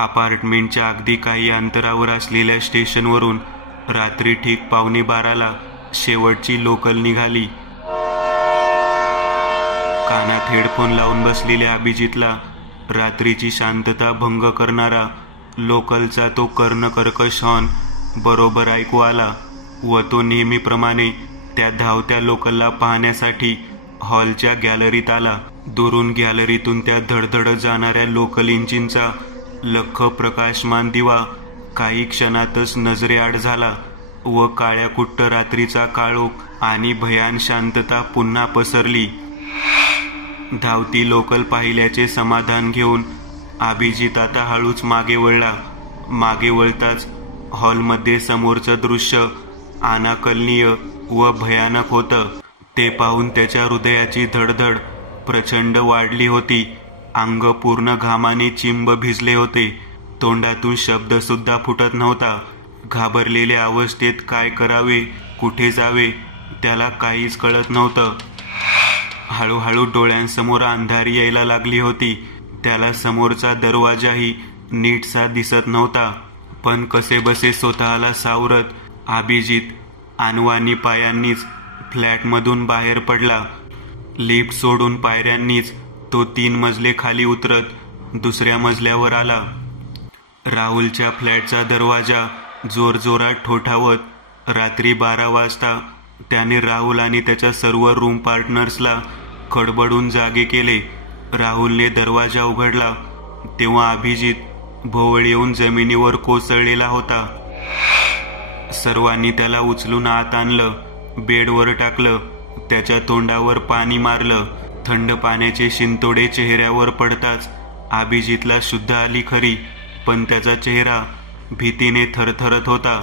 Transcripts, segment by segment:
अपार्टमेंटच्या अगदी काही अंतरावर असलेल्या स्टेशनवरून रात्री ठीक 11:15ला शेवटची लोकल निघाली. कानात हेडफोन लावून बसलेल्या अभिजितला रात्रीची शांतता भंग करणारा लोकलचा तो कर्णकर्कश हॉर्न बरोबर ऐकू आला व तो नेहमीप्रमाणे त्या धावत्या लोकलला पाहण्यासाठी हॉलच्या गॅलरीत आला. दुरून गॅलरीतून त्या धडधडत जाणाऱ्या लोकल इंजिनचा लख्ख प्रकाशमान दिवा काही क्षणातच नजरेआड झाला व काळ्याकुट्ट रात्रीचा काळोख आणि भयान शांतता पुन्हा पसरली. धावती लोकल पाहिल्याचे समाधान घेऊन अभिजित आता हळूच मागे वळला. मागे वळताच हॉलमध्ये समोरचं दृश्य अनाकलनीय व भयानक होतं. ते पाहून त्याच्या हृदयाची धडधड प्रचंड वाढली होती. अंग पूर्ण घामाने चिंब भिजले होते. तोंडातून शब्द सुद्धा फुटत नव्हता. घाबरलेल्या अवस्थेत काय करावे, कुठे जावे त्याला काहीच कळत नव्हतं. हळूहळू डोळ्यांसमोर अंधारी यायला लागली होती. त्याला समोरचा दरवाजाही नीटसा दिसत नव्हता. पण कसेबसे स्वतःला सावरत अभिजित अनवाणी पायांनीच फ्लॅटमधून बाहेर पडला. लिफ्ट सोडून पायऱ्यांनीच तो 3 मजले खाली उतरत दुसऱ्या मजल्यावर आला. राहुलच्या फ्लॅटचा दरवाजा जोरजोरात ठोठावत रात्री 12 वाजता त्याने राहुल आणि त्याच्या सर्व रूम पार्टनर्सला खडबडून जागे केले. राहुलने दरवाजा उघडला तेव्हा अभिजित भोवळ येऊन जमिनीवर कोसळलेला होता. सर्वांनी त्याला उचलून आत आणलं, बेडवर टाकलं, त्याच्या तोंडावर पाणी मारलं. थंड पाण्याचे शिंतोडे चेहऱ्यावर पडताच अभिजितला शुद्ध आली खरी, पण त्याचा चेहरा भीतीने थरथरत होता.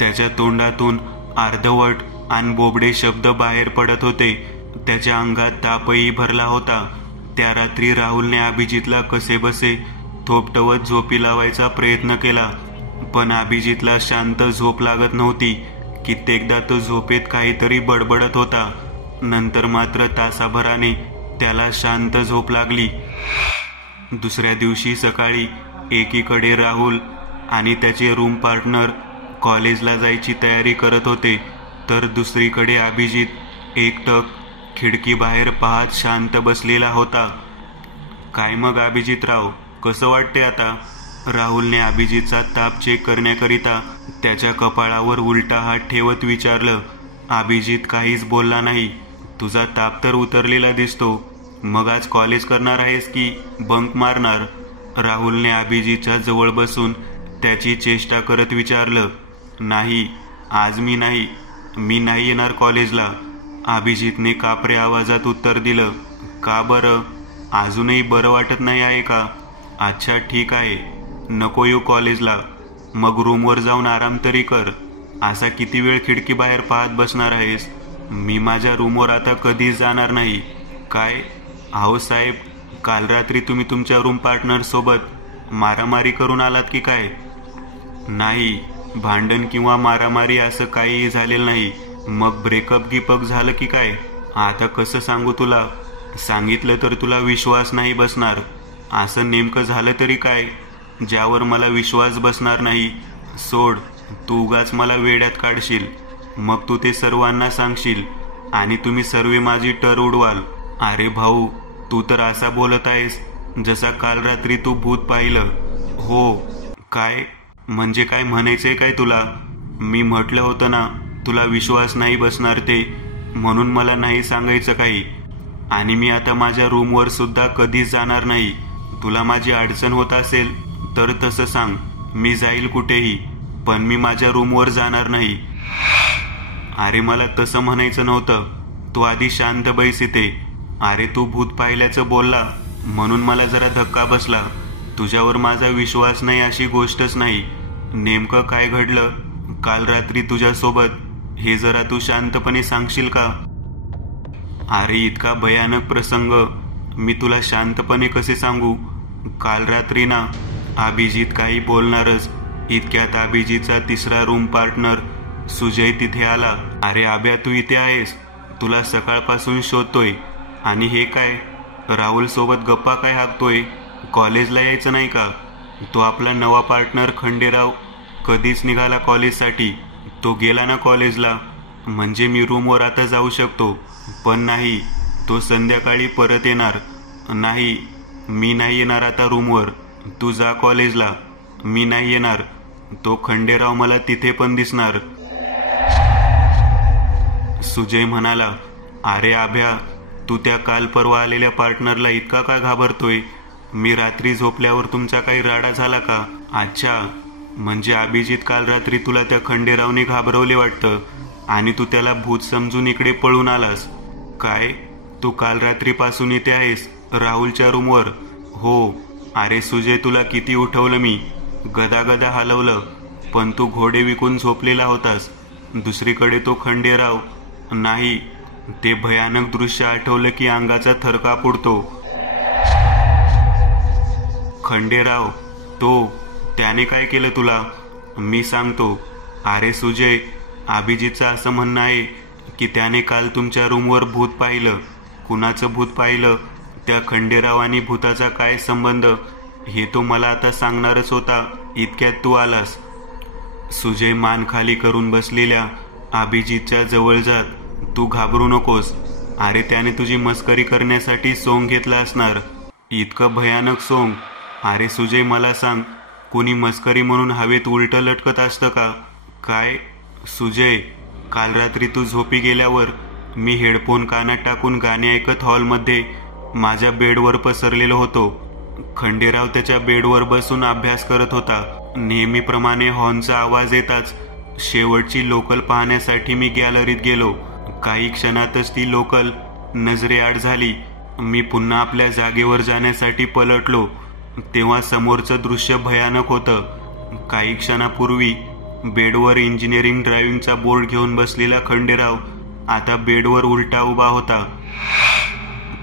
त्याच्या तोंडातून अर्धवट आणि बोबडे शब्द बाहेर पडत होते. त्याच्या अंगात तापही भरला होता. त्या रात्री राहुलने अभिजितला कसेबसे थोपटवत झोपी लावायचा प्रयत्न केला, पण अभिजितला शांत झोप लागत नव्हती. कित्येकदा तो झोपेत काहीतरी बडबडत होता. नंतर मात्र तासाभराने त्याला शांत झोप लागली. दुसऱ्या दिवशी सकाळी एकीकडे राहुल आणि त्याचे रूम पार्टनर कॉलेजला जायची तयारी करत होते, तर दुसरीकडे अभिजित एकटक खिडकीबाहेर पाहत शांत बसलेला होता. काय मग अभिजितराव, कसं वाटते आता? राहुलने अभिजितचा ताप चेक करण्याकरिता त्याच्या कपाळावर उलटा हात ठेवत विचारलं. अभिजित काहीच बोलला नाही. तुझा ताप तर उतरलेला दिसतो. मग आज कॉलेज करणार आहेस की बंक मारणार? राहुलने अभिजितच्या जवळ बसून त्याची चेष्टा करत विचारलं. नाही, आज मी नाही येणार कॉलेजला, अभिजितने कापऱ्या आवाजात उत्तर दिलं. का बरं? अजूनही बरं वाटत नाही आहे का? अच्छा ठीक आहे, नको येऊ कॉलेजला. मग रूमवर जाऊन आराम तरी कर. असा किती वेळ खिडकी बाहेर पाहत बसणार आहेस? मी माझ्या रूमवर आता कधीच जाणार नाही. काय? अहो साहेब, काल रात्री तुम्ही तुमच्या रूम पार्टनर सोबत मारामारी करून आलात की काय? नाही, भांडण किंवा मारामारी असं काहीही झालेलं नाही. मग ब्रेकअप गिपअप झालं की काय? आता कसं सांगू तुला? सांगितलं तर तुला विश्वास नाही बसणार. असं नेमकं झालं तरी काय ज्यावर मला विश्वास बसणार नाही? सोड, तू उगाच मला वेड्यात काढशील. मग तू ते सर्वांना सांगशील आणि तुम्ही सर्व माझी टर उडवाल. अरे भाऊ, तू तर असा बोलत आहेस जसा काल रात्री तू भूत पाहिलं. हो. काय म्हणजे काय म्हणायचंय काय तुला? मी म्हटलं होतं ना तुला विश्वास नाही बसणार ते, म्हणून मला नाही सांगायचं काही. आणि मी आता माझ्या रूमवर सुद्धा कधीच जाणार नाही. तुला माझी अडचण होत असेल तर तसं सांग, मी जाईल कुठेही, पण मी माझ्या रूमवर जाणार नाही. अरे मला तसं म्हणायचं नव्हतं. तू आधी शांत बैस इथे. अरे तू भूत पाहिल्याचं बोलला म्हणून मला जरा धक्का बसला. तुझ्यावर माझा विश्वास नाही अशी गोष्टच नाही. नेमकं काय घडलं काल रात्री तुझ्यासोबत हे जरा तू शांतपणे सांगशील का? अरे इतका भयानक प्रसंग मी तुला शांतपणे कसे सांगू? काल रात्री ना, अभिजित काही बोलणारच इतक्यात अभिजितचा तिसरा रूम पार्टनर सुजय तिथे आला. अरे आब्या, तू इथे आहेस? तुला सकाळपासून शोधतोय. आणि हे काय, राहुल सोबत गप्पा काय हाकतोय? कॉलेजला यायचं नाही का? तो आपला नवा पार्टनर खंडेराव कधीच निघाला कॉलेजसाठी. तो गेला ना कॉलेजला, म्हणजे मी रूमवर आता जाऊ शकतो. पण नाही, तो संध्याकाळी परत येणार. नाही, मी नाही येणार आता रूमवर. तू जा कॉलेजला, मी नाही येणार. तो खंडेराव मला तिथे पण दिसणार. सुजय म्हणाला, अरे आभ्या, तू त्या काल परवा आलेल्या पार्टनरला इतका का घाबरतोय? मी रात्री झोपल्यावर तुमचा काही राडा झाला का? अच्छा, म्हणजे अभिजित काल रात्री तुला त्या खंडेरावने घाबरवले वाटतं आणि तू त्याला भूत समजून इकडे पळून आलास काय? तू काल रात्रीपासून इथे आहेस राहुलच्या रूमवर? हो. अरे सुजय, तुला किती उठवलं मी, गदागदा हलवलं, पण तू घोडे विकून झोपलेला होतास. दुसरीकडे तो खंडेराव, नाही, ते भयानक दृश्य आठवलं की अंगाचा थरकाप उडतो. खंडेराव, त्याने काय केलं तुला? मी सांगतो. अरे सुजय, अभिजितचं असं म्हणणं आहे की त्याने काल तुमच्या रूमवर भूत पाहिलं. कुणाचं भूत पाहिलं? त्या खंडेराव आणि भूताचा काय संबंध हे तो मला आता सांगणारच होता, इतक्यात तू आलास. सुजय मान खाली करून बसलेल्या अभिजितच्या जवळ जात, तू घाबरू नकोस. अरे त्याने तुझी मस्करी करण्यासाठी सोंग घेतला असणार. इतकं भयानक सोंग? अरे सुजय, मला सांग, कोणी मस्करी म्हणून हवेत उलटं लटकत असतं का? काय? सुजय, काल रात्री तू झोपी गेल्यावर मी हेडफोन कानात टाकून गाणे ऐकत हॉलमध्ये माझ्या बेडवर पसरलेलो होतो. खंडेराव त्याच्या बेडवर बसून अभ्यास करत होता. नेहमीप्रमाणे हॉर्नचा आवाज येताच शेवटची लोकल पाहण्यासाठी मी गॅलरीत गेलो. काही क्षणातच ती लोकल नजरेआड झाली. मी पुन्हा आपल्या जागेवर जाण्यासाठी पलटलो तेव्हा समोरचं दृश्य भयानक होतं. काही क्षणापूर्वी बेडवर इंजिनिअरिंग ड्रायव्हिंगचा बोर्ड घेऊन बसलेला खंडेराव आता बेडवर उलटा उभा होता.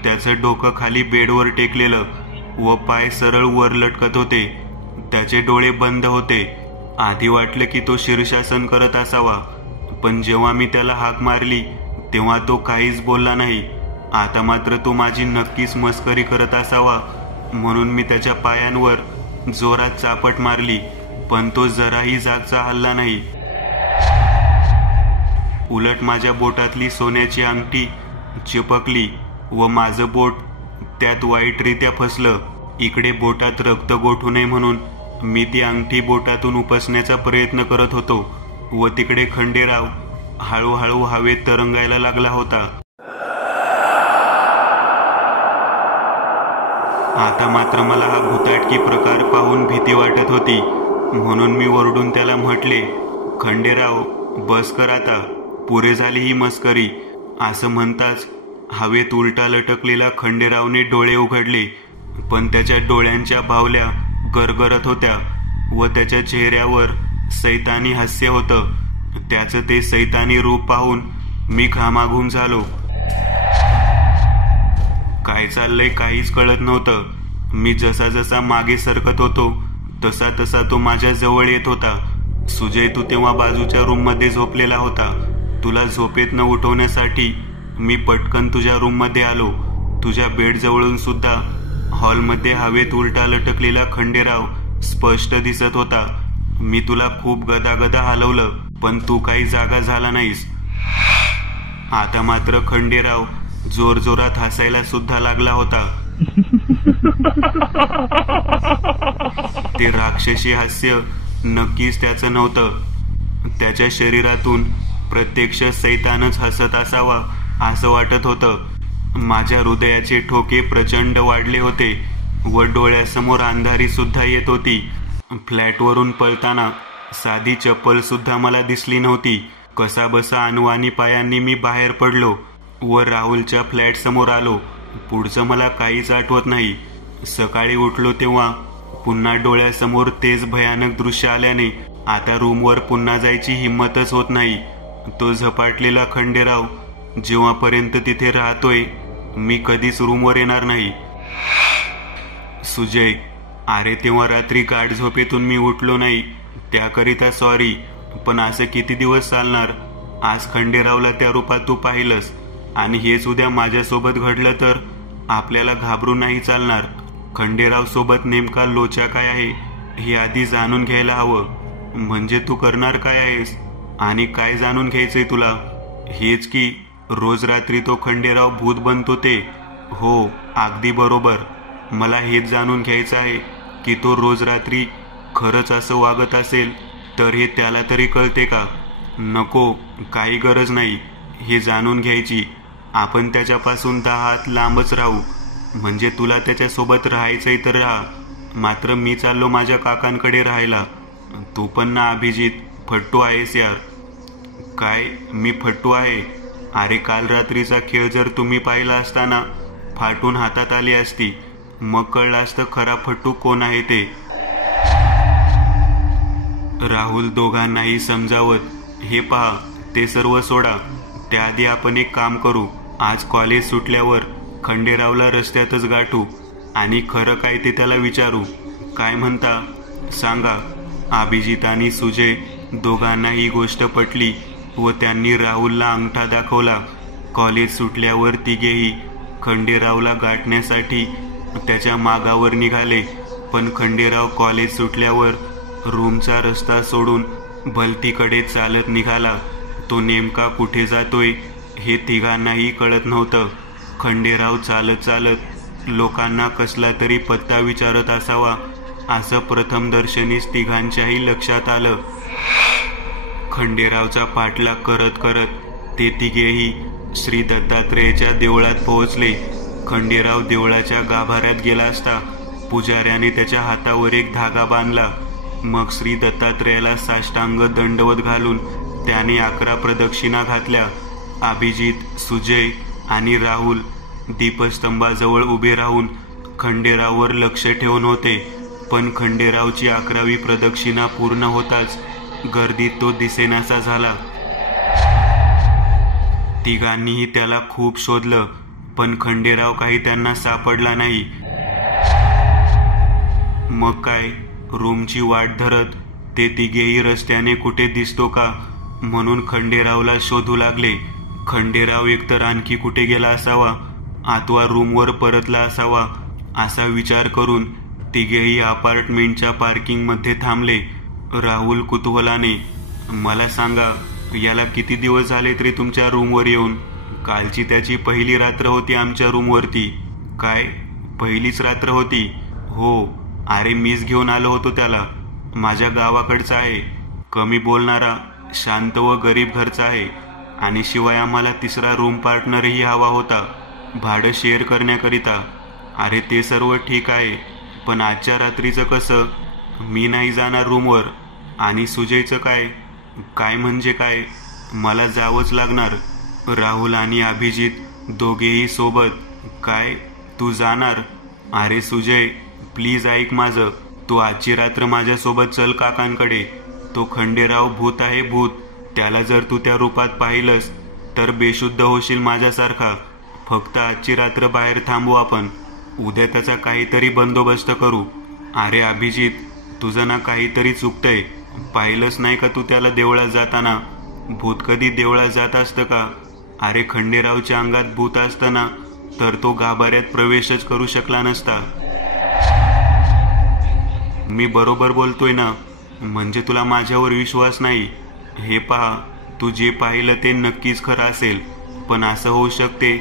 त्याचं डोकं खाली बेडवर टेकलेलं व पाय सरळ वर लटकत होते. त्याचे डोळे बंद होते. आधी वाटलं की तो शीर्षासन करत असावा, पण जेव्हा मी त्याला हाक मारली तेव्हा तो काहीच बोलला नाही. आता मात्र तो माझी नक्कीच मस्करी करत असावा म्हणून मी त्याच्या पायांवर जोरात चापट मारली, पण तो जराही जागचा हलला नाही. उलट माझ्या बोटातली सोन्याची अंगठी चिपकली व माझं बोट त्यात वाईटरित्या फसलं. इकडे बोटात रक्त गोठू नये म्हणून मी ती अंगठी बोटातून उपसण्याचा प्रयत्न करत होतो व तिकडे खंडेराव हळूहळू हवेत तरंगायला लागला होता. आता मात्र मला हा भुताटकी प्रकार पाहून भीती वाटत होती, म्हणून मी ओरडून त्याला म्हटले, खंडेराव, बस कर आता, पुरे झाली ही मस्करी. असं म्हणताच हवेत उलटा लटकलेला खंडेरावने डोळे उघडले, पण त्याच्या डोळ्यांच्या बावल्या गरगरत होत्या व त्याच्या चेहऱ्यावर सैतानी हास्य होतं. त्याचं ते सैतानी रूप पाहून मी घामाघूम झालो. काय चाललंय काहीच कळत नव्हतं. मी जसा जसा मागे सरकत होतो तसा तसा तो माझ्या जवळ येत होता. सुजय, तू तेव्हा बाजूच्या रूममध्ये झोपलेला होता. तुला झोपेत न उठवण्यासाठी मी पटकन तुझ्या रूममध्ये आलो. तुझ्या बेडजवळून सुद्धा हॉलमध्ये हवेत उलटा लटकलेला खंडेराव स्पष्ट दिसत होता. मी तुला खूप गदागदा हलवलं, पण तू काही जागा झाला नाहीस. आता मात्र खंडेराव जोरजोरात हसायला सुद्धा लागला होता. ते राक्षसी हास्य नक्कीच त्याचं नव्हतं. त्याच्या शरीरातून प्रत्यक्ष सैतानच हसत असावा असं वाटत होतं. माझ्या हृदयाचे ठोके प्रचंड वाढले होते व डोळ्यासमोर अंधारी सुद्धा येत होती. फ्लॅटवरून पळताना साधी चप्पल सुद्धा मला दिसली नव्हती. कसा बसा अनवाणी पायांनी मी बाहेर पडलो व राहुलच्या फ्लॅट समोर आलो. पुढचं मला काहीच आठवत नाही. सकाळी उठलो तेव्हा पुन्हा डोळ्यासमोर तेच भयानक दृश्य आल्याने आता रूमवर पुन्हा जायची हिंमतच होत नाही. तो झपाटलेला खंडेराव जेव्हापर्यंत तिथे राहतोय मी कधीच रूमवर येणार नाही. सुजय, अरे तेव्हा रात्री गाढ झोपेतून मी उठलो नाही त्याकरिता सॉरी, पण असं किती दिवस चालणार? आज खंडेरावला त्या रूपात तू पाहिलंस आणि हेच उद्या माझ्यासोबत घडलं तर आपल्याला घाबरून नाही चालणार. खंडेराव सोबत नेमका लोचा काय आहे हे आधी जाणून घ्यायला हवं. म्हणजे तू करणार काय आहेस आणि काय जाणून घ्यायचंय तुला? हेच की रोज रात्री तो खंडेराव भूत बनतो ते? हो, अगदी बरोबर. मला हेच जाणून घ्यायचं आहे की तो रोज रात्री खरंच असं वागत असेल तर हे त्याला तरी कळते का? नको, काही गरज नाही हे जाणून घ्यायची. आपण त्याच्यापासून 10 हात लांबच राहू. म्हणजे तुला त्याच्यासोबत राहायचंय तर राहा, मात्र मी चाललो माझ्या काकांकडे राहायला. तू पण ना अभिजित फट्टू आहेस यार. काय मी फट्टू आहे? अरे काल रात्रीचा खेळ जर तुम्ही पाहिला असताना फाटून हातात आली असती, मग कळलं असतं खरा फट्टू कोण आहे ते. राहुल दोघांनाही समजावत, हे पहा, ते सर्व सोडा. त्याआधी आपण एक काम करू. आज कॉलेज सुटल्यावर खंडेरावला रस्त्यातच गाठू आणि खरं काय ते त्याला विचारू. काय म्हणता सांगा. अभिजित आणि सुजय दोघांना ही गोष्ट पटली व त्यांनी राहुलला अंगठा दाखवला. कॉलेज सुटल्यावर तिघेही खंडेरावला गाठण्यासाठी त्याच्या मागावर निघाले. पण खंडेराव कॉलेज सुटल्यावर रूमचा रस्ता सोडून भलतीकडे चालत निघाला. तो नेमका कुठे जातोय हे तिघांनाही कळत नव्हतं. खंडेराव चालत चालत लोकांना कसला तरी पत्ता विचारत असावा असं प्रथमदर्शनीच तिघांच्याही लक्षात आलं. खंडेरावचा पाठलाग करत करत ते तिघेही श्री दत्तात्रेयच्या देवळात पोहोचले. खंडेराव देवळाच्या गाभाऱ्यात गेला असता पुजाऱ्याने त्याच्या हातावर एक धागा बांधला. मग श्री दत्तात्रेयाला साष्टांग दंडवत घालून त्याने 11 प्रदक्षिणा घातल्या. अभिजित, सुजय आणि राहुल दीपस्तंभाजवळ उभे राहून खंडेराववर लक्ष ठेवून होते. पण खंडेरावची 11वी प्रदक्षिणा पूर्ण होताच गर्दीत तो दिसेनासा झाला. तिघांनीही त्याला खूप शोधलं, पण खंडेराव काही त्यांना सापडला नाही. मग काय, रूमची वाट धरत ते तिघेही रस्त्याने कुठे दिसतो का म्हणून खंडेरावला शोधू लागले. खंडेराव एकतर आणखी कुठे गेला असावा अथवा रूमवर परतला असावा असा विचार करून तिघेही अपार्टमेंटच्या पार्किंगमध्ये थांबले. राहुल कुतूहलाने, मला सांगा, याला किती दिवस झाले तरी तुमच्या रूमवर येऊन? कालची त्याची पहिली रात्र होती आमच्या रूमवरती. काय, पहिलीच रात्र होती? हो, अरे मीच घेऊन आलो होतो त्याला. माझ्या गावाकडचा आहे, कमी बोलणारा, शांत व गरीब घरचा आहे. आणि शिवाय आम्हाला तिसरा रूम पार्टनरही हवा होता, भाडं शेअर करण्याकरिता. अरे ते सर्व ठीक आहे, पण आजच्या रात्रीचं कसं? मी नाही जाणार रूमवर. आणि सुजयचं काय? काय म्हणजे काय? मला जावंच लागणार. राहुल आणि अभिजित दोघेही सोबत. काय, तू जाणार? अरे सुजय, प्लीज ऐक माझं. तू आजची रात्र माझ्यासोबत चल काकांकडे. तो खंडेराव भूत आहे, भूत. त्याला जर तू त्या रूपात पाहिलंस तर बेशुद्ध होशील माझ्यासारखा. फक्त आजची रात्र बाहेर थांबू आपण. उद्या त्याचा काहीतरी बंदोबस्त करू. अरे अभिजित, तुझं ना काहीतरी चुकतंय. पाहिलंच नाही का तू त्याला देवळात जाताना? भूत कधी देवळात जात असतं का? अरे खंडेरावच्या अंगात भूत असतं ना तर तो गाभाऱ्यात प्रवेशच करू शकला नसता. मी बरोबर बोलतोय ना? म्हणजे तुला माझ्यावर विश्वास नाही? हे पहा, तू जे पाहिलं ते नक्कीच खरं असेल, पण असं होऊ शकते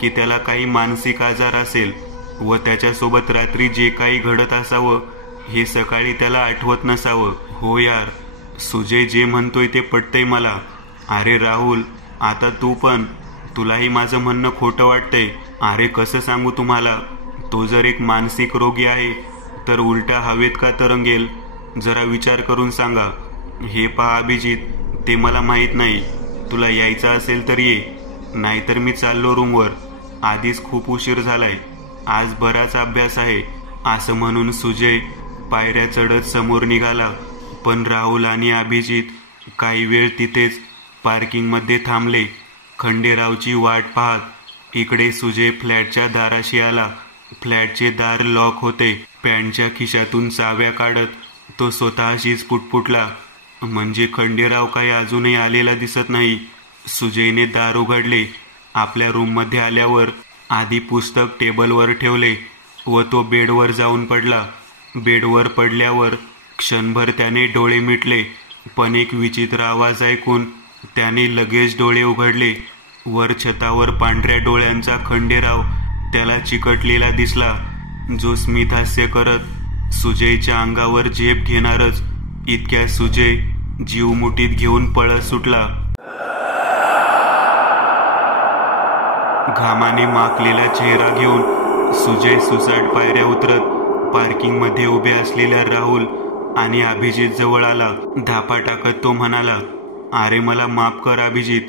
की त्याला काही मानसिक आजार असेल व त्याच्यासोबत रात्री जे काही घडत असावं हे सकाळी त्याला आठवत नसावं. हो यार, सुजय जे म्हणतोय ते पटतंय मला. अरे राहुल, आता तू पण, तुलाही माझं म्हणणं खोटं वाटतंय. अरे कसं सांगू तुम्हाला, तो जर एक मानसिक रोगी आहे तर उलटा हवेत का तरंगेल? जरा विचार करून सांगा. हे पहा अभिजित, ते मला माहीत नाही. तुला यायचं असेल तर ये, नाहीतर मी चाललो रूमवर. आधीच खूप उशीर झालाय, आज बराच अभ्यास आहे. असं म्हणून सुजय पायऱ्या चढत समोर निघाला. पण राहुल आणि अभिजित काही वेळ तिथेच पार्किंगमध्ये थांबले, खंडेरावची वाट पाहत. इकडे सुजय फ्लॅटच्या दाराशी आला. फ्लॅटचे दार लॉक होते. पॅन्टच्या खिशातून चाव्या काढत तो स्वतःशीच पुटपुटला, म्हणजे खंडेराव काही अजूनही आलेला दिसत नाही. सुजयने दार उघडले. आपल्या रूममध्ये आल्यावर आधी पुस्तक टेबलवर ठेवले व तो बेडवर जाऊन पडला. बेडवर पडल्यावर क्षणभर त्याने डोळे मिटले, पण एक विचित्र आवाज ऐकून त्याने लगेच डोळे उघडले. वर छतावर पांढऱ्या डोळ्यांचा खंडेराव त्याला चिकटलेला दिसला, जो स्मितहास्य करत सुजयच्या अंगावर झेप घेणारच इतक्या सुजय जीव मुठीत घेऊन पळत सुटला. घामाने माखलेला चेहरा घेऊन सुजय सुसाट पायऱ्या उतरत पार्किंगमध्ये उभे असलेल्या राहुल आणि अभिजित जवळ आला. धापा टाकत तो म्हणाला, अरे मला माफ कर अभिजित,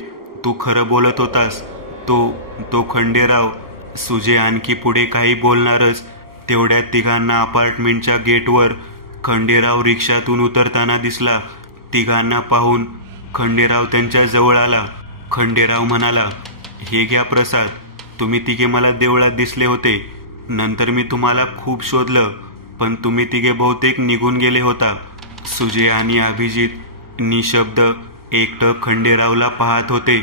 तू खरं बोलत होतास. तो खंडेराव. सुजय आणखी पुढे काही बोलणारच तेवढ्यात तिघांना अपार्टमेंटच्या गेटवर खंडेराव रिक्षातून उतरताना दिसला. तिघांना पाहून खंडेराव त्यांच्या जवळ आला. खंडेराव म्हणाला, हे घ्या प्रसाद. तुम्ही तिघे मला देवळात दिसले होते. नंतर मी तुम्हाला खूप शोधलं, पण तुम्ही तिघे बहुतेक निघून गेले होता. सुजय आणि अभिजित निशब्द एकटक खंडेरावला पाहत होते.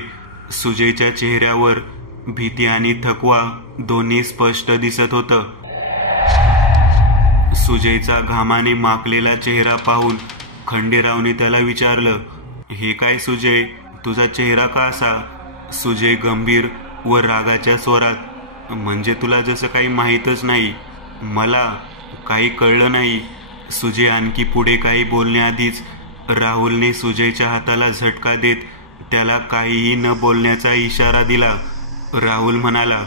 सुजयच्या चेहऱ्यावर भीती आणि थकवा दोन्ही स्पष्ट दिसत होतं. सुजयचा घामाने माखलेला चेहरा पाहून खंडेरावने त्याला विचारलं, हे काय सुजय, तुझा चेहरा का असा? सुजय गंभीर व रागाच्या स्वरात, म्हणजे तुला जसं काही माहीतच नाही, मला काही कळलं नाही. सुजय आणखी पुढे काही बोलण्याआधीच राहुलने सुजयच्या हाताला झटका देत त्याला काहीही न बोलण्याचा इशारा दिला. राहुल म्हणाला,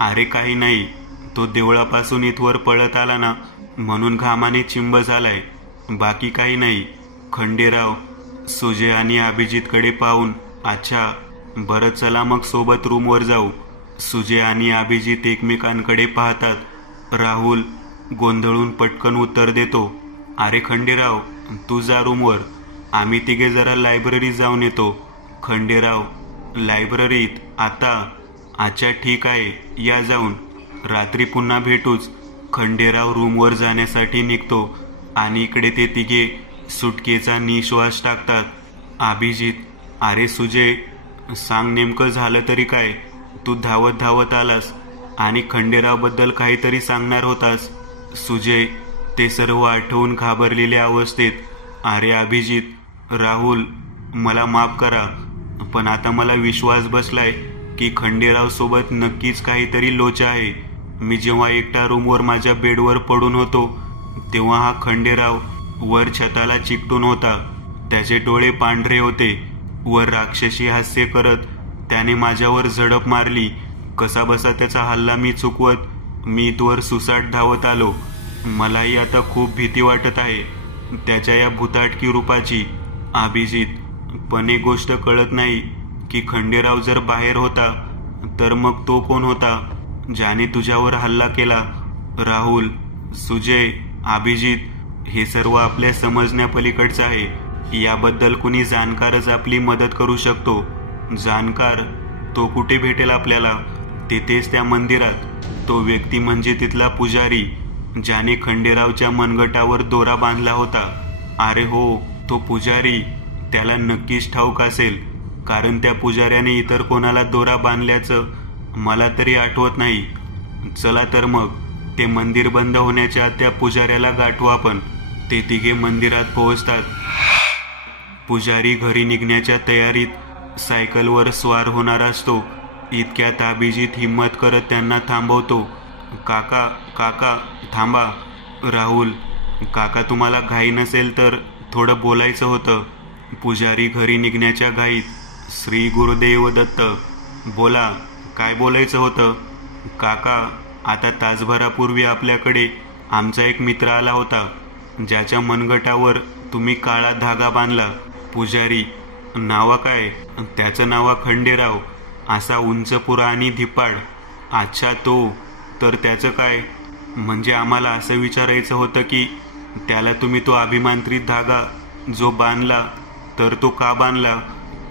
अरे काही नाही, तो देवळापासून इथवर पळत आला ना, म्हणून घामाने चिंब झालाय, बाकी काही नाही. खंडेराव सुजय आणि अभिजितकडे पाहून, अच्छा बरं, चला मग सोबत रूमवर जाऊ. सुजय आणि अभिजित एकमेकांकडे पाहतात. राहुल गोंधळून पटकन उत्तर देतो, अरे खंडेराव, तू जा रूमवर, आम्ही तिघे जरा लायब्ररीत जाऊन येतो. खंडेराव, लायब्ररीत आता? अच्छा ठीक आहे, या जाऊन, रात्री पुन्हा भेटूच. खंडेराव रूमवर जाण्यासाठी निघतो आणि इकडे ते तिघे सुटकेचा निश्वास टाकतात. अभिजित, अरे सुजय, सांग नेमकं झालं तरी काय? तू धावत धावत आलास आणि खंडेरावबद्दल काहीतरी सांगणार होतास. सुजय ते सर्व आठवून घाबरलेल्या अवस्थेत, अरे अभिजित, राहुल, मला माफ करा, पण आता मला विश्वास बसलाय की खंडेराव सोबत नक्कीच काहीतरी लोचा आहे. मी जेव्हा एकटा रूमवर माझ्या बेडवर पडून होतो तेव्हा हा खंडेराव वर छताला चिकटून होता. त्याचे डोळे पांढरे होते. वर राक्षसी हास्य करत त्याने माझ्यावर झडप मारली. कसाबसा त्याचा हल्ला मी चुकवत मी इथवर सुसाट धावत आलो. मलाही आता खूप भीती वाटत आहे त्याच्या या भूताटकी रूपाची. अभिजित, पण एक गोष्ट कळत नाही की खंडेराव जर बाहेर होता तर मग तो कोण होता ज्याने तुझ्यावर हल्ला केला? राहुल, सुजय, अभिजित, हे सर्व आपल्या समजण्यापलीकडचं आहे. याबद्दल कुणी जाणकारच आपली मदत करू शकतो. जाणकार? तो कुठे भेटेल आपल्याला? तिथेच त्या मंदिरात. तो व्यक्ती म्हणजे तिथला पुजारी, ज्याने खंडेरावच्या मनगटावर दोरा बांधला होता. अरे हो, तो पुजारी. त्याला नक्कीच ठाऊक असेल, कारण त्या पुजाऱ्याने इतर कोणाला दोरा बांधल्याचं मला तरी आठवत नाही. चला तर मग, ते मंदिर बंद होण्याच्या आत त्या पुजाऱ्याला गाठू आपण. ते तिघे मंदिरात पोहोचतात. पुजारी घरी निघण्याच्या तयारीत सायकलवर स्वार होणार असतो. इतक्यात अभिजित हिम्मत करत त्यांना थांबवतो. काका, काका, थांबा. राहुल, काका, तुम्हाला घाई नसेल तर थोडं बोलायचं होतं. पुजारी घरी निघण्याच्या घाईत, श्री गुरुदेव दत्त. बोला, काय बोलायचं होतं? काका, आता तासभरापूर्वी आपल्याकडे आमचा एक मित्र आला होता, ज्याच्या मनगटावर तुम्ही काळा धागा बांधला. पुजारी, नावा काय? त्याचं नाव खंडेराव, असा उंच पुरा आणि धिप्पाड. अच्छा, तो. तर त्याचं काय? म्हणजे आम्हाला असं विचारायचं होतं की त्याला तुम्ही तो अभिमांत्रित धागा जो बांधला, तर तो का बांधला?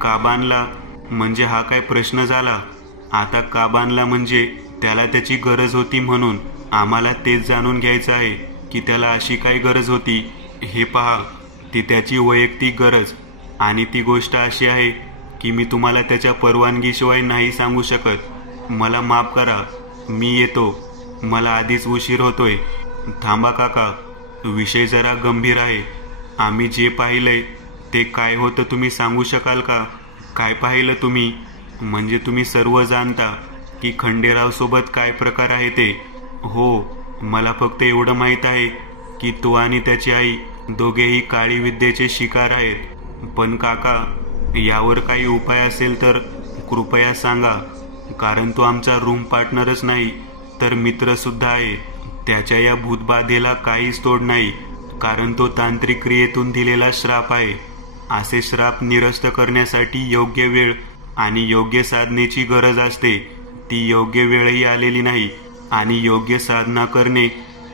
का बांधला म्हणजे हा काय प्रश्न झाला? आता का बांधला म्हणजे त्याला त्याची गरज होती म्हणून. आम्हाला तेच जाणून घ्यायचं आहे की त्याला अशी काय गरज होती. हे पहा, ती त्याची वैयक्तिक गरज, आणि ती गोष्ट अशी आहे की मी तुम्हाला त्याच्या परवानगीशिवाय नाही सांगू शकत. मला माफ करा, मी येतो. मला आधीच उशीर होतोय. थांबा काका, विषय जरा गंभीर आहे. आम्ही जे पाहिलंय ते काय होतं तुम्ही सांगू शकाल का? काय पाहिलं तुम्ही? म्हणजे तुम्ही सर्व जाणता की खंडेराव सोबत काय प्रकार आहे ते? हो, मला फक्त एवढं माहीत आहे की तो आणि त्याची आई दोघेही काळी विद्येचे शिकार आहेत. पण काका, यावर काही उपाय असेल तर कृपया सांगा, कारण तो आमचा रूम पार्टनरच नाही तर मित्र सुद्धा आहे. त्याच्या या भूतबाधेला काहीच तोड नाही, कारण तो तांत्रिक क्रियेतून दिलेला श्राप आहे. असे श्राप निरस्त करण्यासाठी योग्य वेळ आणि योग्य साधनेची गरज असते. ती योग्य वेळही आलेली नाही आणि योग्य साधना करणे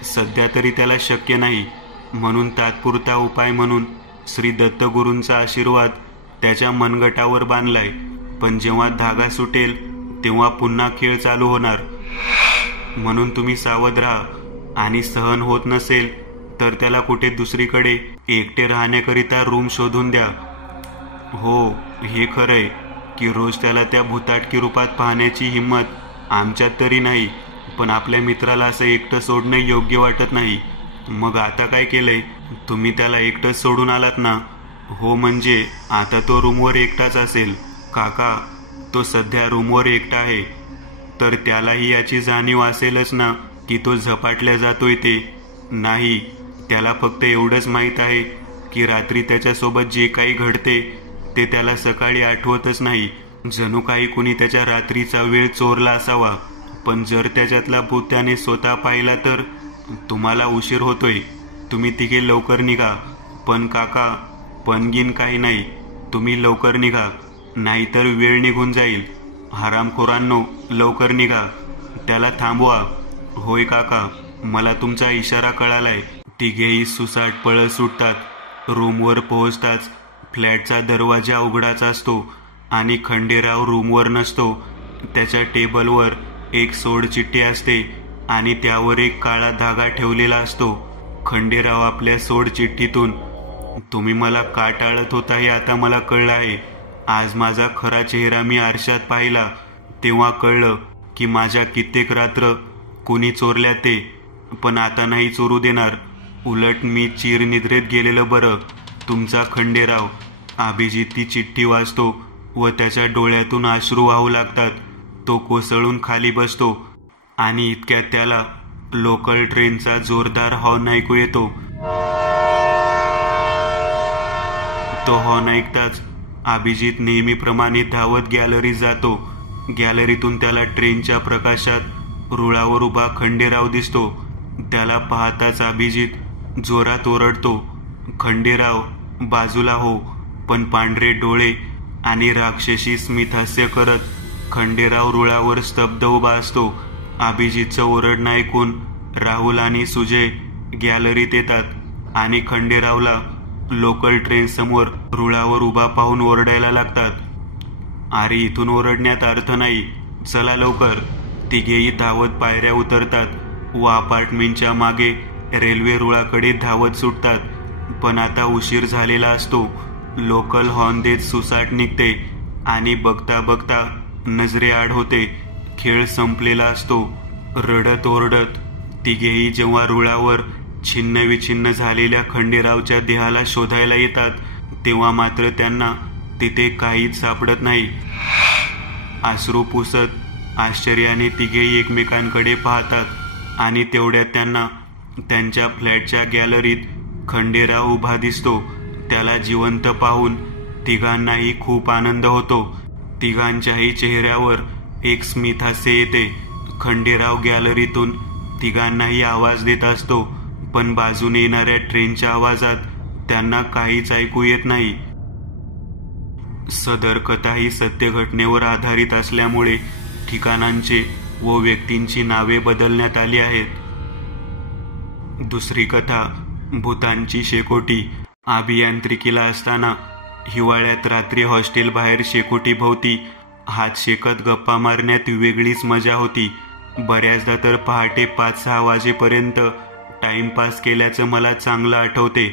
सध्या तरी त्याला शक्य नाही. म्हणून तात्पुरता उपाय म्हणून श्री दत्तगुरूंचा आशीर्वाद त्याच्या मनगटावर बांधलाय. पण जेव्हा धागा सुटेल तेव्हा पुन्हा खेळ चालू होणार. म्हणून तुम्ही सावध राहा आणि सहन होत नसेल तर त्याला कुठे दुसरीकडे एकटे राहण्याकरिता रूम शोधून द्या. हो, हे खरंय की रोज त्याला त्या भूताटकी रूपात पाहण्याची हिंमत आमच्यात तरी नाही, पण आपल्या मित्राला असं एकटं सोडणं योग्य वाटत नाही. मग आता काय केलंय? तुम्ही त्याला एकटंच सोडून आलात ना? हो, म्हणजे आता तो रूमवर एकटाच असेल. काका, तो सध्या रूमवर एकटा आहे, तर त्यालाही याची जाणीव असेलच ना की तो झपाटल्या जातोय ते? नाही, त्याला फक्त एवढंच माहीत आहे की रात्री त्याच्यासोबत जे काही घडते ते त्याला सकाळी आठवतच नाही. जणू काही कुणी त्याच्या रात्रीचा वेळ चोरला असावा. पण जर त्याच्यातला भूत त्याने स्वतः पाहिला तर? तुम्हाला उशीर होतोय, तुम्ही तिघे लवकर निघा. पण काका, पणगीन काही नाही, तुम्ही लवकर निघा, नाहीतर वेळ निघून जाईल. हरामखोरांनो, लवकर निघा, त्याला थांबवा. होय काका, मला तुमचा इशारा कळालाय. तिघेही सुसाट पळत सुटतात. रूमवर पोहोचताच फ्लॅटचा दरवाजा उघडाच असतो आणि खंडेराव रूमवर नसतो. त्याच्या टेबलवर एक सोडचिठ्ठी असते आणि त्यावर एक काळा धागा ठेवलेला असतो. खंडेराव आपल्या सोडचिठ्ठीतून, तुम्ही मला का टाळत होता हे आता मला कळलं आहे. आज माझा खरा चेहरा मी आरशात पाहिला तेव्हा कळलं की माझ्या कित्येक रात्र कुणी चोरल्या ते. पण आता नाही चोरू देणार. उलट मी चिरनिद्रेत गेलेलं बरं. तुमचा खंडेराव. अभिजित ती चिठ्ठी वाचतो व त्याच्या डोळ्यातून अश्रू वाहू लागतात. तो कोसळून खाली बसतो आणि इतक्यात त्याला लोकल ट्रेनचा जोरदार हॉर्न ऐकू येतो. तो हॉर्न ऐकताच अभिजित नेहमीप्रमाणे धावत गॅलरीत जातो. गॅलरीतून त्याला ट्रेनच्या प्रकाशात रुळावर उभा खंडेराव दिसतो. त्याला पाहताच अभिजित जोरात ओरडतो, खंडेराव, बाजूला हो. पण पांढरे डोळे आणि राक्षसी स्मित हास्य करत खंडेराव रुळावर स्तब्ध उभा असतो. अभिजितचं ओरडणं ऐकून राहुल आणि सुजय गॅलरीत येतात आणि खंडेरावला लोकल ट्रेन समोर रुळावर उभा पाहून ओरडायला लागतात. अरे, इथून ओरडण्यात अर्थ नाही, चला लवकर. तिघेही धावत पायऱ्या उतरतात व अपार्टमेंटच्या मागे रेल्वे रुळाकडे धावत सुटतात. पण आता उशीर झालेला असतो. लोकल हॉर्न देत सुसाट निघते आणि बघता बघता नजरेआड होते. खेळ संपलेला असतो. रडत ओरडत तिघेही जेव्हा रुळावर छिन्न विछिन्न झालेल्या खंडेरावच्या देहाला शोधायला येतात तेव्हा मात्र त्यांना तिथे काहीच सापडत नाही. अश्रू पुसत आश्चर्याने तिघेही एकमेकांकडे पाहतात आणि तेवढ्यात त्यांना त्यांच्या फ्लॅटच्या गॅलरीत खंडेराव उभा दिसतो. त्याला जिवंत पाहून तिघांनाही खूप आनंद होतो. तिघांच्याही चेहऱ्यावर एक स्मित हास्य येते. खंडेराव गॅलरीतून तिघांनाही आवाज देत असतो, पण बाजूने येणाऱ्या ट्रेनच्या आवाजात त्यांना काहीच ऐकू येत नाही. सदर कथा ही सत्य घटनेवर आधारित असल्यामुळे ठिकाणांचे व व्यक्तींची नावे बदलण्यात आली आहेत. दुसरी कथा, भूतांची शेकोटी. अभियांत्रिकीला असताना हिवाळ्यात रात्री हॉस्टेल बाहेर शेकोटीभोवती हात शेकत गप्पा मारण्यात वेगळीच मजा होती. बऱ्याचदा तर पहाटे 5-6 वाजेपर्यंत टाइमपास केल्याचं मला चांगलं आठवते.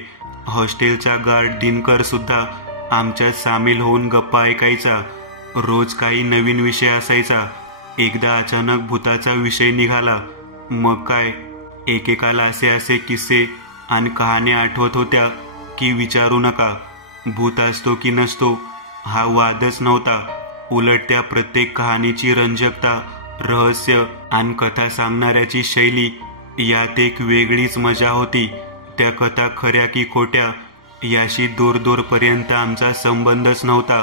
हॉस्टेलचा गार्ड दिनकर सुद्धा आमच्यात सामील होऊन गप्पा ऐकायचा. रोज काही नवीन विषय असायचा. एकदा अचानक भूताचा विषय निघाला. मग काय, एकेकाला असे असे किस्से आणि कहाण्या आठवत होत्या की विचारू नका. भूत असतो की नसतो हा वादच नव्हता. उलट त्या प्रत्येक कहाणीची रंजकता, रहस्य आणि कथा सांगणाऱ्याची शैली यात एक वेगळीच मजा होती. त्या कथा खऱ्या की खोट्या याशी दूरपर्यंत आमचा संबंधच नव्हता.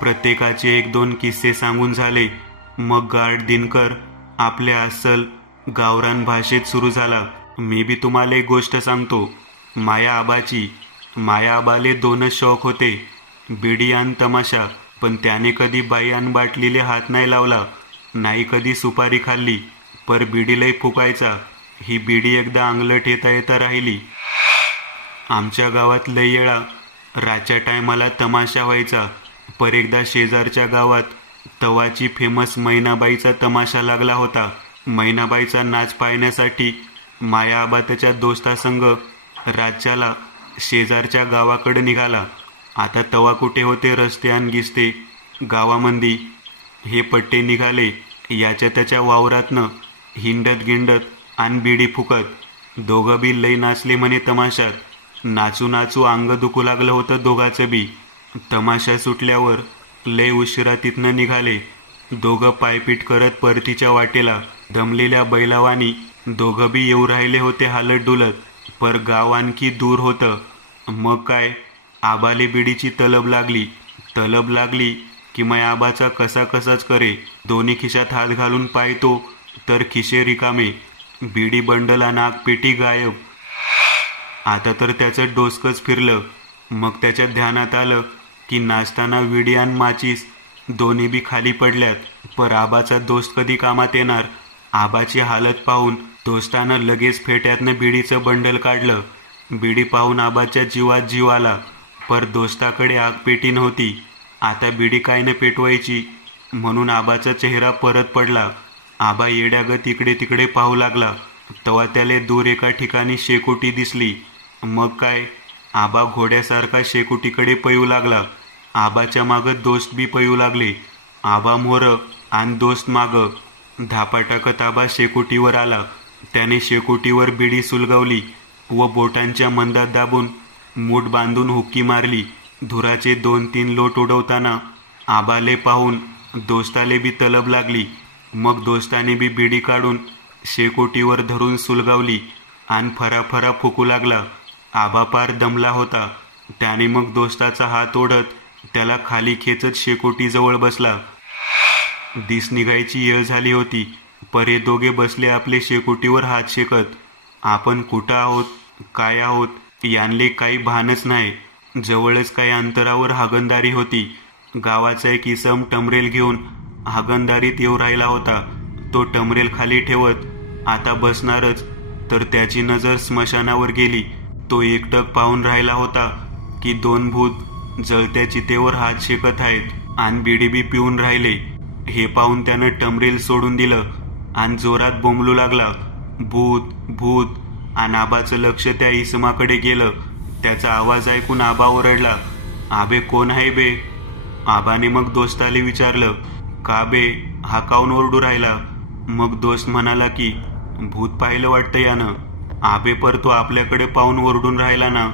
प्रत्येकाचे 1-2 किस्से सांगून झाले. मग गार्ड दिनकर आपल्या अस्सल गावरान भाषेत सुरू झाला. मी बी तुम्हाला एक गोष्ट सांगतो. माया आबाले 2च शौक होते, बिडी आणि तमाशा. पण त्याने कधी बाई आणि बाटलीले हात नाही लावला, नाही कधी सुपारी खाल्ली. पर बिडी लई फुकायचा. ही बिडी एकदा अंगलट येता राहिली. आमच्या गावात लई येळा रातच्या टायमाला तमाशा व्हायचा. पर एकदा शेजारच्या गावात तवाची फेमस मैनाबाईचा तमाशा लागला होता. मैनाबाईचा नाच पाहण्यासाठी माया आबा त्याच्या दोस्तासंग राज्याला शेजारच्या गावाकडे निघाला. आता तवा कुठे होते रस्ते आणि गिस्ते गावामंदी. हे पट्टे निघाले याच्या त्याच्या वावरातनं हिंडत गिंडत आणि बिडी फुकत. दोघं बी लई नाचले म्हणे तमाशात. नाचू अंग दुखू लागलं होतं दोघाचं बी. तमाशा सुटल्यावर लय उशिरा तिथनं निघाले. दोघं पायपीट करत परतीच्या वाटेला. दमलेल्या बैलावानी दोघं बी येऊ राहिले होते हालत डुलत. पर गाव आणखी दूर होतं. मग काय, आबाले बिडीची तलब लागली की मै आबाचा कसाच करे. दोन्ही खिशात हात घालून पाहतो तर खिशे रिकामे, बिडी बंडल आणि आगपेटी गायब. आता तर त्याचं डोसकच फिरलं. मग त्याच्या ध्यानात आलं की नाचताना विडी आणि माचीस दोन्ही बी खाली पडल्यात. पर आबाचा दोस्त कधी कामात येणार. आबाची हालत पाहून दोस्तानं लगेच फेट्यातनं बिडीचं बंडल काढलं. बिडी पाहून आबाच्या जीवात जीव आला. पर दोस्ताकडे आगपेटी नव्हती. आता बिडी काय न पेटवायची म्हणून आबाचा चेहरा परत पडला. आबा येड्यागत इकडे तिकडे पाहू लागला. तेव्हा त्याला दूर एका ठिकाणी शेकोटी दिसली. मग काय, आबा घोड्यासारखा शेकोटीकडे पळू लागला. आबाच्या मागं दोस्त बी पळू लागले. आबा मोर आणि दोस्त मागं. धापा टाकत आबा शेकोटीवर आला. त्याने शेकोटीवर बिडी सुलगवली व बोटांच्या मंदात दाबून मूठ बांधून हुक्की मारली. धुराचे 2-3 लोट उडवताना आबाले पाहून दोस्ताले बी तलब लागली. मग दोस्ताने बी बिडी काढून शेकोटीवर धरून सुलगावली आणि फराफरा फुकू लागला. आबा पार दमला होता. त्याने मग दोस्ताचा हात ओढत त्याला खाली खेचत शेकोटीजवळ बसला. दिस निघायची वेळ झाली होती. पर हे दोघे बसले आपले शेकोटीवर हात शेकत. आपण कुठं आहोत, काय आहोत यांले काही भानच नाही. जवळच काही अंतरावर हागणदारी होती. गावाचा एक इसम टमरेल घेऊन हागणदारीत येऊ राहिला होता. तो टमरेल खाली ठेवत आता बसणारच तर त्याची नजर स्मशानावर गेली. तो एकटक पाहून राहिला होता की 2 भूत जळत्या चितेवर हात शेकत आहेत आणि बिडी बी पिऊन राहिले. हे पाहून त्यानं टमरेल सोडून दिलं आणि जोरात बोंबलू लागला, भूत भूत. आणि आबाचं लक्ष त्या इसमाकडे गेलं. त्याचा आवाज ऐकून आबा ओरडला, आबे कोण आहे बे. आबाने मग दोस्ताले विचारलं, का बे हा काऊन ओरडू राहिला. मग दोस्त म्हणाला की भूत पाहिलं वाटतं यानं. आबे पर तो आपल्याकडे पाहून ओरडून राहिला ना.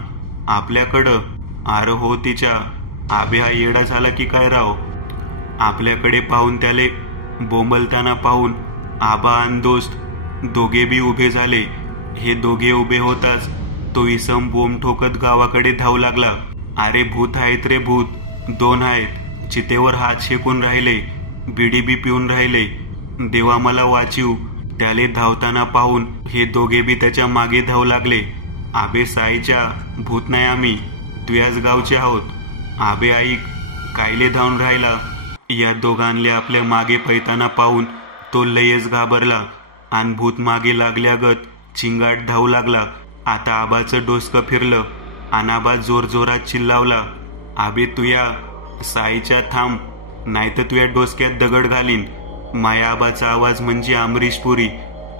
आपल्याकडं? अरे हो तिच्या. आबे हा येडा झाला की काय राव. आपल्याकडे पाहून त्याले बोंबलताना पाहून आबा आणि दोस्त दोघे बी उभे झाले. हे दोघे उभे होताच तो इसम बोंब ठोकत गावाकडे धावू लागला. अरे भूत आहेत रे भूत, 2 आहेत. चितेवर हात शेकून राहिले, बिडी बी पिऊन राहिले. देवा मला वाचीव. त्याले धावताना पाहून हे दोघे बी त्याच्या मागे धावू लागले. आबे साईच्या, भूत नाही आम्ही, तुयाच गावचे आहोत. आबे ऐक, कायले धावून राहिला. या दोघांले आपल्या मागे पळताना पाहून तो लयच घाबरला आणि भूत मागे लागल्यागत चिंगाट धावू लागला. आता आबाचं डोसकं फिरलं आणि आबा जोरजोरात चिल्लावला, आबे तुया साईच्या थांब, नाही तर तुया डोसक्यात दगड घालीन. माया आबाचा आवाज म्हणजे अमरीशपुरी.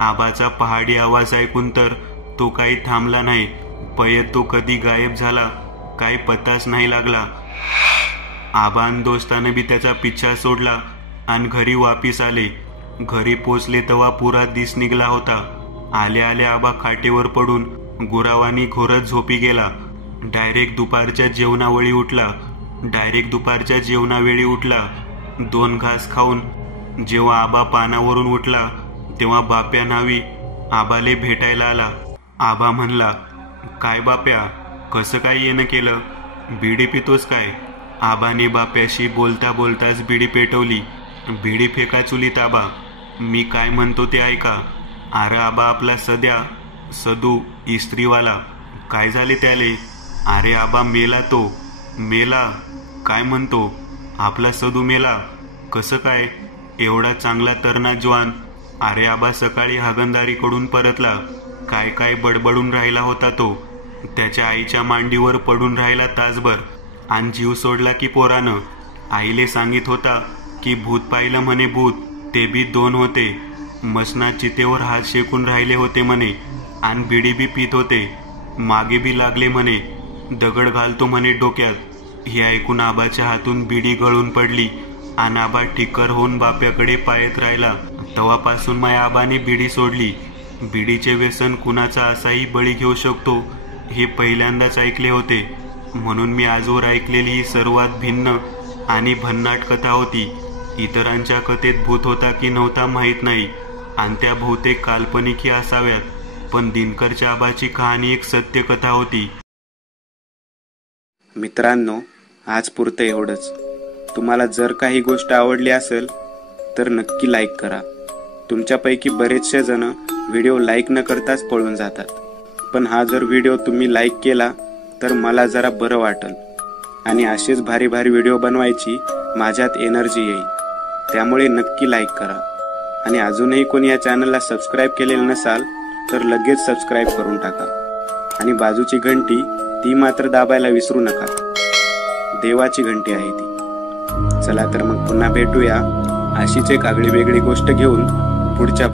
आबाचा पहाडी आवाज ऐकून तर तो काही थांबला नाही. पयत तो कधी गायब झाला काही पत्ताच नाही लागला. आबा आणि दोस्तानं बी त्याचा पिच्छा सोडला आणि घरी वापिस आले. घरी पोचले तेव्हा पुरा दिस निघला होता. आले आले आबा खाटेवर पडून गुरावानी घोरत झोपी गेला. डायरेक्ट दुपारच्या जेवणावेळी उठला 2 घास खाऊन जेव्हा आबा पानावरून उठला तेव्हा बाप्या न्हावी आबाले भेटायला आला. आबा म्हणला, काय बाप्या, कसं काय येणं केलं, बिडी पितोस काय? आबाने बाप्याशी बोलता बोलताच बिडी पेटवली. बिडी फेका चुलीत आबा, मी काय म्हणतो ते ऐका. अरे आबा, आपला सदू इस्त्रीवाला काय झाले त्याले? अरे आबा, मेला तो, मेला. काय म्हणतो? आपला सदू मेला? कसं काय? एवढा चांगला तरणा जवान. अरे आबा, सकाळी हागणदारीकडून परतला, काय काय बडबडून राहिला होता तो. त्याच्या आईच्या मांडीवर पडून राहिला तासभर आणि जीव सोडला की पोरानं. आईले सांगित होता की भूत पाहिलं म्हणे, भूत. ते बी 2 होते. मसनात चितेवर हात शेकून राहिले होते म्हणे आणि बिडी बी पित होते. मागे बी लागले म्हणे, दगड घालतो म्हणे डोक्यात. हे ऐकून आबाच्या हातून बिडी गळून पडली आणि आबा ठिक्कर होऊन बाप्याकडे पायत राहिला. तेव्हापासून माझ्या आबाने बिडी सोडली. बिडीचे व्यसन कुणाचा असाही बळी घेऊ शकतो हे पहिल्यांदाच ऐकले होते. म्हणून मी आजवर ऐकलेली ही सर्वात भिन्न आणि भन्नाट कथा होती. इतरांच्या कथेत भूत होता की नव्हता माहीत नाही आणि त्या बहुतेक काल्पनिकही असाव्यात, पण दिनकरच्या आबाची कहाणी एक सत्य कथा होती. मित्रांनो, आज पुरतं एवढंच. तुम्हाला जर काही गोष्ट आवडली असेल तर नक्की लाईक करा. तुमच्यापैकी बरेचसे जण व्हिडिओ लाईक न करताच पळून जातात, पण हा जर व्हिडिओ तुम्ही लाईक केला तर मला जरा बरं वाटेल आणि असेच भारी भारी व्हिडिओ बनवायची माझ्यात एनर्जी येईल. त्यामुळे नक्की लाईक करा आणि अजूनही कोणी या चॅनलला सबस्क्राईब केलेलं नसाल तर लगेच सबस्क्राईब करून टाका आणि बाजूची घंटी ती मात्र दाबायला विसरू नका. देवाची घंटी आहे ती. चला तर मग पुन्हा भेटूया अशीच एक आगळी वेगळी गोष्ट घेऊन पुढच्या